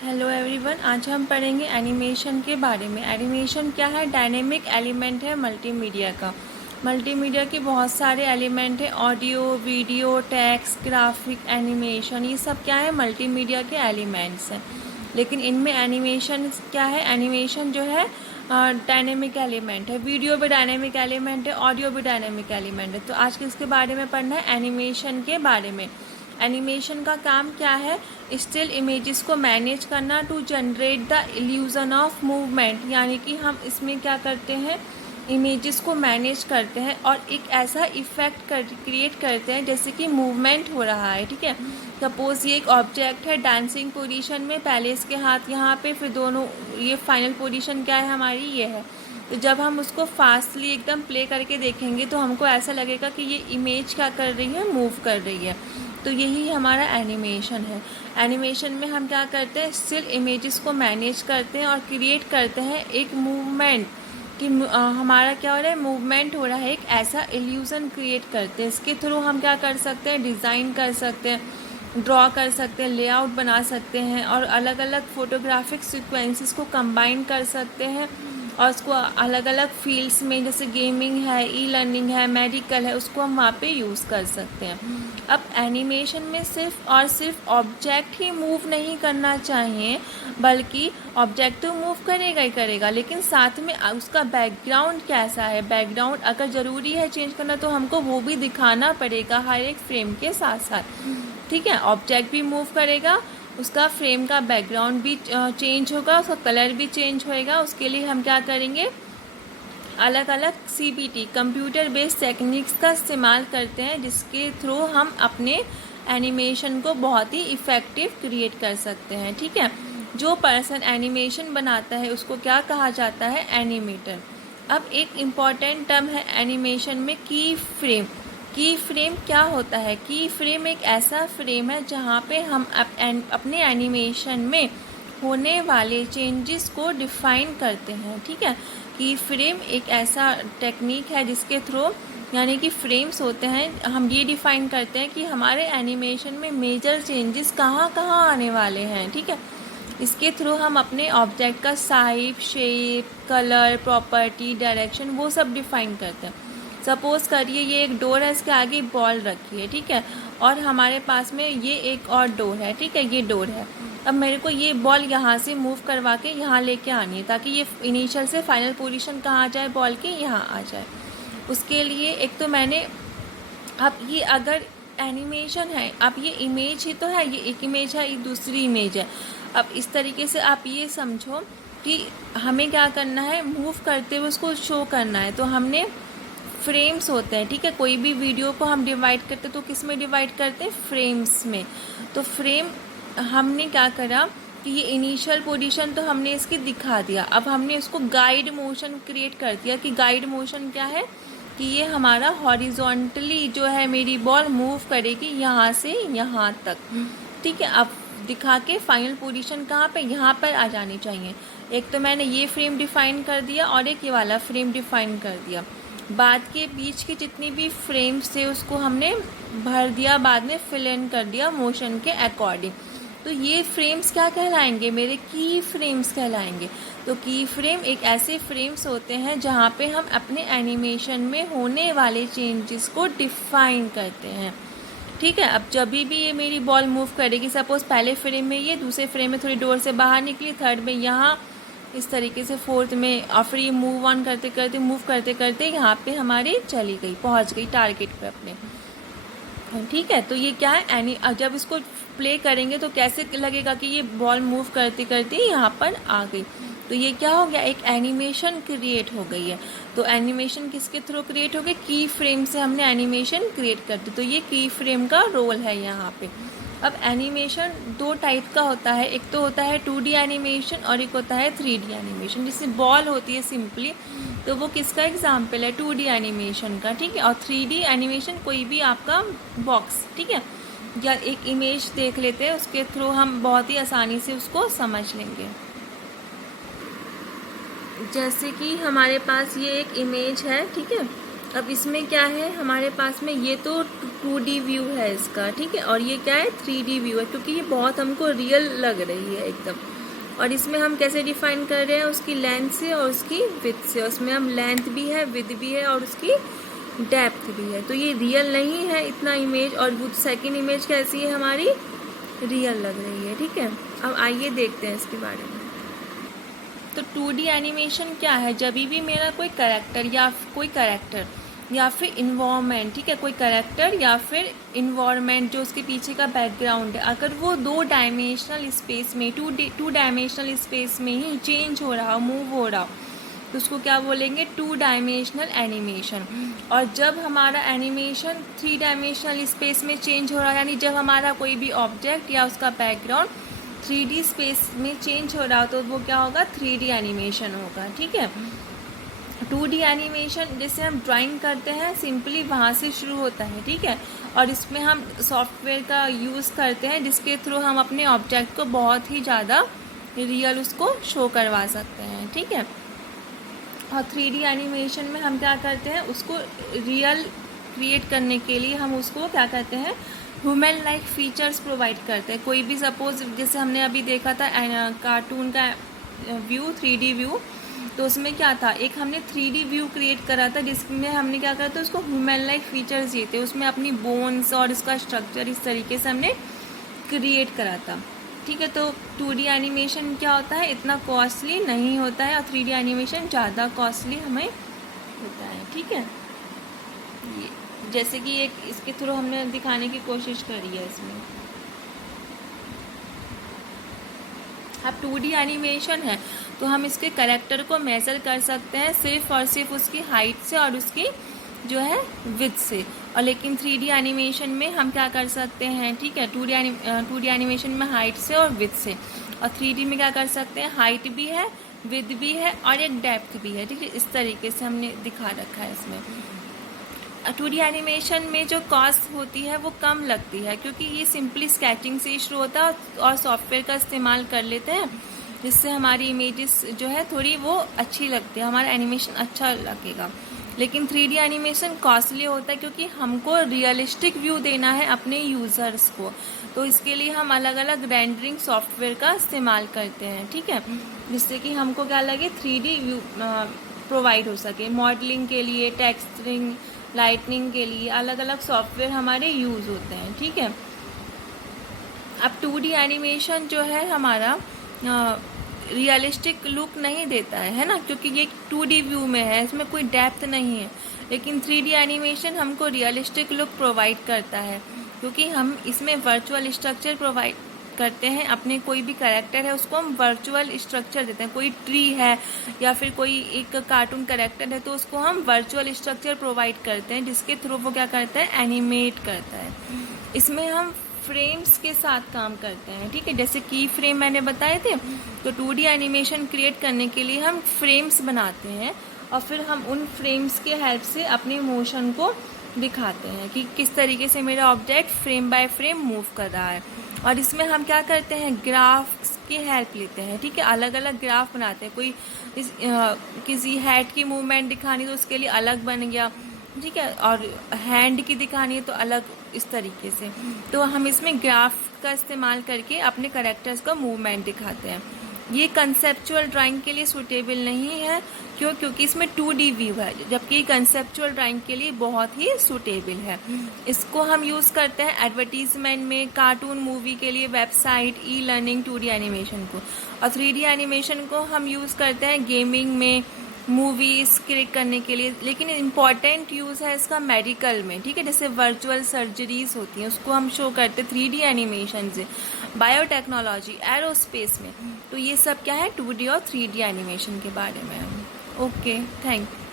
Hello everyone, आज हम पढ़ेंगे एनिमेशन के बारे में। एनिमेशन क्या है? डायनेमिक एलिमेंट है मल्टीमीडिया का। मल्टीमीडिया के बहुत सारे एलिमेंट हैं, audio, video, text, graphic, animation, ये सब क्या है? मल्टीमीडिया के एलिमेंट्स हैं। लेकिन इनमें एनिमेशन क्या है? एनिमेशन जो है डायनेमिक एलिमेंट है। वीडियो भी डायनेमिक एलिमेंट है, ऑडियो भी डायनेमिक एलिमेंट है। तो आज किसके बारे में पढ़ना है? एनिमेशन के बारे में। एनिमेशन का काम क्या है? स्टिल इमेजेस को मैनेज करना to generate the illusion of movement, यानी कि हम इसमें क्या करते हैं? इमेजेस को मैनेज करते हैं और एक ऐसा इफ़ेक्ट क्रिएट करते हैं जैसे कि मूवमेंट हो रहा है। ठीक है, सपोज़ ये एक ऑब्जेक्ट है डांसिंग पोजीशन में, पहले इसके हाथ यहाँ पे, फिर दोनों, ये फाइनल पोजीशन क्या है हमारी? ये है। तो जब हम उसको फास्टली एकदम प्ले करके देखेंगे तो हमको ऐसा लगेगा कि ये इमेज क्या कर रही है? मूव कर रही है। तो यही हमारा एनिमेशन है। एनिमेशन में हम क्या करते हैं? स्टिल इमेजेस को मैनेज करते हैं और क्रिएट करते हैं एक मूवमेंट कि हमारा क्या हो रहा है? मूवमेंट हो रहा है, एक ऐसा इल्यूज़न क्रिएट करते हैं। इसके थ्रू हम क्या कर सकते हैं? डिज़ाइन कर सकते हैं, ड्रॉ कर सकते हैं, लेआउट बना सकते हैं और अलग अलग फोटोग्राफिक सीक्वेंसेस को कंबाइन कर सकते हैं और उसको अलग अलग फील्ड्स में, जैसे गेमिंग है, ई लर्निंग है, मेडिकल है, उसको हम वहाँ पे यूज़ कर सकते हैं। अब एनिमेशन में सिर्फ और सिर्फ ऑब्जेक्ट ही मूव नहीं करना चाहिए, बल्कि ऑब्जेक्ट तो मूव करेगा ही करेगा, लेकिन साथ में उसका बैकग्राउंड कैसा है? बैकग्राउंड अगर ज़रूरी है चेंज करना तो हमको वो भी दिखाना पड़ेगा हर एक फ्रेम के साथ साथ। ठीक है, ऑब्जेक्ट भी मूव करेगा, उसका फ्रेम का बैकग्राउंड भी चेंज होगा, उसका कलर भी चेंज होएगा। उसके लिए हम क्या करेंगे? अलग अलग CBT, कंप्यूटर बेस्ड टेक्निक्स का इस्तेमाल करते हैं, जिसके थ्रू हम अपने एनिमेशन को बहुत ही इफ़ेक्टिव क्रिएट कर सकते हैं। ठीक है, जो पर्सन एनिमेशन बनाता है उसको क्या कहा जाता है? एनिमेटर। अब एक इम्पॉर्टेंट टर्म है एनिमेशन में, की फ्रेम। की फ्रेम क्या होता है? की फ्रेम एक ऐसा फ्रेम है जहाँ पे हम अपने एनिमेशन में होने वाले चेंजेस को डिफ़ाइन करते हैं। ठीक है, की फ्रेम एक ऐसा टेक्निक है जिसके थ्रू, यानी कि फ्रेम्स होते हैं, हम ये डिफ़ाइन करते हैं कि हमारे एनिमेशन में मेजर चेंजेस कहाँ कहाँ आने वाले हैं। ठीक है, इसके थ्रू हम अपने ऑब्जेक्ट का size, shape, colour, property, direction, वो सब डिफ़ाइन करते हैं। सपोज़ करिए ये एक डोर है, इसके आगे बॉल रखी है। ठीक है, और हमारे पास में ये एक और डोर है। ठीक है, ये डोर है। अब मेरे को ये बॉल यहाँ से मूव करवा के यहाँ लेके आनी है, ताकि ये इनिशियल से फाइनल पोजीशन कहाँ आ जाए? बॉल के यहाँ आ जाए। उसके लिए एक तो मैंने, अब ये अगर एनिमेशन है, अब ये इमेज ही तो है, ये एक इमेज है, ये दूसरी इमेज है। अब इस तरीके से आप ये समझो कि हमें क्या करना है? मूव करते हुए उसको शो करना है। तो हमने फ्रेम्स होते हैं। ठीक है, कोई भी वीडियो को हम डिवाइड करते हैं तो किस में डिवाइड करते हैं? फ्रेम्स में। तो फ्रेम हमने क्या करा कि ये इनिशियल पोजीशन तो हमने इसकी दिखा दिया। अब हमने उसको गाइड मोशन क्रिएट कर दिया कि गाइड मोशन क्या है? कि ये हमारा हॉरिजॉन्टली जो है मेरी बॉल मूव करेगी यहाँ से यहाँ तक। ठीक है, अब दिखा के फाइनल पोजीशन कहाँ पे? यहाँ पर आ जानी चाहिए। एक तो मैंने ये फ्रेम डिफ़ाइन कर दिया और एक ये वाला फ्रेम डिफ़ाइन कर दिया। बाद के बीच के जितनी भी फ्रेम्स थे उसको हमने भर दिया, बाद में फिल इन कर दिया मोशन के अकॉर्डिंग। तो ये फ्रेम्स क्या कहलाएंगे? मेरे की फ्रेम्स कहलाएंगे। तो की फ्रेम एक ऐसे फ्रेम्स होते हैं जहाँ पे हम अपने एनिमेशन में होने वाले चेंजेस को डिफ़ाइन करते हैं। ठीक है, अब जब भी ये मेरी बॉल मूव करेगी, सपोज़ पहले फ्रेम में ये, दूसरे फ्रेम में थोड़ी डोर से बाहर निकली, थर्ड में यहाँ, इस तरीके से फोर्थ में, और फिर ये मूव ऑन करते करते, मूव करते करते यहाँ पे हमारी चली गई, पहुँच गई टारगेट पे अपने। ठीक है, तो ये क्या है? जब इसको प्ले करेंगे तो कैसे लगेगा कि ये बॉल मूव करते करते यहाँ पर आ गई। तो ये क्या हो गया? एक एनिमेशन क्रिएट हो गई है। तो एनिमेशन किसके थ्रू क्रिएट हो गई? की फ्रेम से हमने एनिमेशन क्रिएट कर दी। तो ये की फ्रेम का रोल है यहाँ पे। अब एनिमेशन दो टाइप का होता है, एक तो होता है 2D एनिमेशन और एक होता है 3D एनिमेशन। जैसे बॉल होती है सिंपली, तो वो किसका एग्जाम्पल है? 2D एनिमेशन का। ठीक है, और 3D एनिमेशन कोई भी आपका बॉक्स। ठीक है, या एक इमेज देख लेते हैं, उसके थ्रू हम बहुत ही आसानी से उसको समझ लेंगे। जैसे कि हमारे पास ये एक इमेज है। ठीक है, अब इसमें क्या है हमारे पास में, ये तो 2D व्यू है इसका, ठीक है, और ये क्या है 3D व्यू है, क्योंकि ये बहुत हमको रियल लग रही है एकदम। और इसमें हम कैसे डिफाइन कर रहे हैं, उसकी लेंथ से और उसकी विड्थ से। उसमें हम लेंथ भी है, विड्थ भी है और उसकी डेप्थ भी है। तो ये रियल नहीं है इतना इमेज, और वो सेकेंड इमेज कैसी है हमारी, रियल लग रही है, ठीक है। अब आइए देखते हैं इसके बारे में। तो 2D एनिमेशन क्या है, जब भी मेरा कोई कैरेक्टर या फिर इन्वायरमेंट, ठीक है, कोई कैरेक्टर या फिर इन्वायरमेंट जो उसके पीछे का बैकग्राउंड है, अगर वो 2 डायमेंशनल स्पेस में, टू डायमेंशनल स्पेस में ही चेंज हो रहा हो, मूव हो रहा हो, तो उसको क्या बोलेंगे, 2 डायमेंशनल एनिमेशन। और जब हमारा एनिमेशन 3 डायमेंशनल स्पेस में चेंज हो रहा है, यानी जब हमारा कोई भी ऑब्जेक्ट या उसका बैकग्राउंड 3D स्पेस में चेंज हो रहा हो, तो वो क्या होगा, 3D एनिमेशन होगा, ठीक है। 2D एनिमेशन जैसे हम ड्राइंग करते हैं सिंपली वहाँ से शुरू होता है, ठीक है, और इसमें हम सॉफ्टवेयर का यूज़ करते हैं जिसके थ्रू हम अपने ऑब्जेक्ट को बहुत ही ज़्यादा रियल उसको शो करवा सकते हैं, ठीक है। और 3D एनिमेशन में हम क्या करते हैं, उसको रियल क्रिएट करने के लिए हम उसको क्या कहते हैं, ह्यूमन लाइक फीचर्स प्रोवाइड करते हैं। कोई भी सपोज जैसे हमने अभी देखा था कार्टून का व्यू, 3D व्यू, तो उसमें क्या था, एक हमने 3D व्यू क्रिएट करा था जिसमें हमने क्या करा था, उसको ह्यूमन लाइक फीचर्स दिए थे, उसमें अपनी बोन्स और इसका स्ट्रक्चर इस तरीके से हमने क्रिएट करा था, ठीक है। तो 2D एनिमेशन क्या होता है, इतना कॉस्टली नहीं होता है, और 3D एनिमेशन ज़्यादा कॉस्टली हमें होता है, ठीक है। ये जैसे कि एक इसके थ्रू हमने दिखाने की कोशिश करी है इसमें। अब 2D एनिमेशन है तो हम इसके कैरेक्टर को मेज़र कर सकते हैं सिर्फ और सिर्फ उसकी हाइट से और उसकी जो है विड्थ से, और लेकिन 3D एनिमेशन में हम क्या कर सकते हैं, ठीक है, 2D एनिमेशन में हाइट से और विड्थ से, और 3D में क्या कर सकते हैं, हाइट भी है, विड्थ भी है और एक डेप्थ भी है, ठीक है। इस तरीके से हमने दिखा रखा है इसमें। 2D एनिमेशन में जो कॉस्ट होती है वो कम लगती है, क्योंकि ये सिंपली स्केचिंग से शुरू होता है और सॉफ्टवेयर का इस्तेमाल कर लेते हैं, जिससे हमारी इमेजेस जो है थोड़ी वो अच्छी लगती है, हमारा एनिमेशन अच्छा लगेगा। लेकिन 3D एनिमेशन कॉस्टली होता है, क्योंकि हमको रियलिस्टिक व्यू देना है अपने यूज़र्स को, तो इसके लिए हम अलग अलग रेंडरिंग सॉफ्टवेयर का इस्तेमाल करते हैं, ठीक है, जिससे कि हमको क्या लगे 3D व्यू प्रोवाइड हो सके। मॉडलिंग के लिए, टेक्सचरिंग, लाइटनिंग के लिए अलग अलग सॉफ्टवेयर हमारे यूज़ होते हैं, ठीक है। अब 2D एनिमेशन जो है हमारा रियलिस्टिक लुक नहीं देता है ना, क्योंकि ये 2D व्यू में है, इसमें कोई डेप्थ नहीं है। लेकिन 3D एनिमेशन हमको रियलिस्टिक लुक प्रोवाइड करता है, क्योंकि हम इसमें वर्चुअल स्ट्रक्चर प्रोवाइड करते हैं। अपने कोई भी कैरेक्टर है उसको हम वर्चुअल स्ट्रक्चर देते हैं, कोई ट्री है या फिर कोई एक कार्टून कैरेक्टर है तो उसको हम वर्चुअल स्ट्रक्चर प्रोवाइड करते हैं, जिसके थ्रू वो क्या करता है, एनिमेट करता है। इसमें हम फ्रेम्स के साथ काम करते हैं, ठीक है, जैसे की फ्रेम मैंने बताए थे। तो 2D एनिमेशन क्रिएट करने के लिए हम फ्रेम्स बनाते हैं और फिर हम उन फ्रेम्स के हेल्प से अपने मोशन को दिखाते हैं कि किस तरीके से मेरा object frame by frame move कर रहा है। और इसमें हम क्या करते हैं, ग्राफ्स की हेल्प लेते हैं, ठीक है, अलग अलग ग्राफ बनाते हैं। कोई किसी हेड की मूवमेंट दिखानी तो उसके लिए अलग बन गया, ठीक है, और हैंड की दिखानी है तो अलग, इस तरीके से। तो हम इसमें ग्राफ का इस्तेमाल करके अपने कैरेक्टर्स का मूवमेंट दिखाते हैं। ये कंसेप्चुअल ड्राइंग के लिए सूटेबल नहीं है, क्योंकि इसमें 2D व्यू है, जबकि कंसेप्चुअल ड्राइंग के लिए बहुत ही सूटेबल है। इसको हम यूज़ करते हैं एडवर्टीजमेंट में, कार्टून मूवी के लिए, website, e learning, 2D animation को। और 3D एनिमेशन को हम यूज़ करते हैं गेमिंग में, मूवीज़ क्रिएट करने के लिए। लेकिन इम्पॉर्टेंट यूज़ है इसका मेडिकल में, ठीक है, जैसे वर्चुअल सर्जरीज होती हैं उसको हम शो करते 3D एनिमेशन से, बायोटेक्नोलॉजी, एरोस्पेस में। तो ये सब क्या है, 2D और 3D एनिमेशन के बारे में। Okay, thank you.